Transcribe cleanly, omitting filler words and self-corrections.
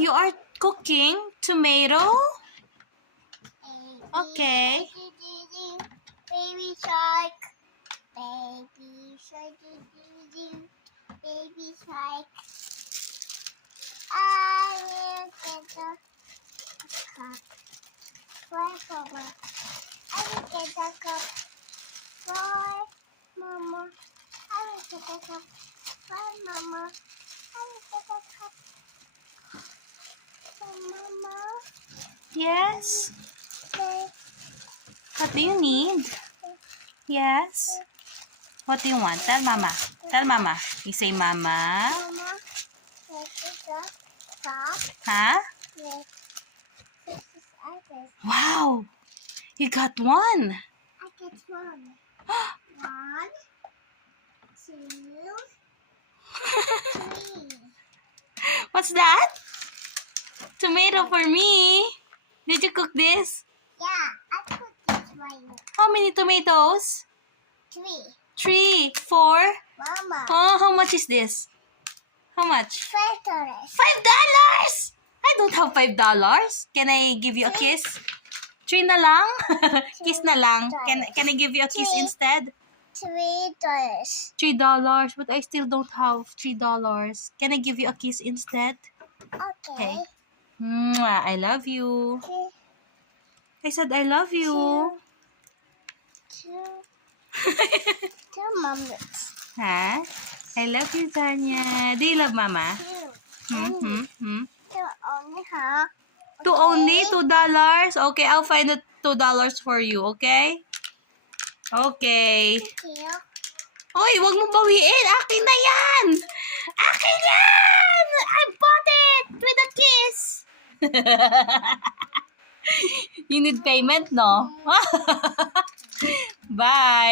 You are cooking tomato? Okay. Baby shark. Baby shark. Baby shark. I will get the cup for Mama. I will get the cup for Mama. I will get the cup for Mama. I will get the cup for Mama. Yes. Okay. What do you need? Yes. What do you want? Tell Mama. Tell Mama. You say Mama. Mama, this is the cup. Huh? This is others. Wow. You got one. I get one. One, two, three. What's that? Tomato for me. Did you cook this? Yeah, I put this one. How many tomatoes? 3. 3, 4. Mama. Oh, how much is this? How much? $5. $5! I don't have $5. Can I give you a kiss? 3 na lang? Kiss na lang. Can I give you a kiss Three. instead? $3. $3, but I still don't have $3. Can I give you a kiss instead? Okay. Mwah, I love you. I said I love you. Two moments. Huh? I love you, Tanya. Do you love Mama? Two. Hmm? Two only, huh? Two only? $2? Okay, I'll find the $2 for you, okay? Okay. Thank you. Oy, wag mo bawiin. Akin na yan! Akin yan! I bought it with a kiss! You need payment, no? Bye!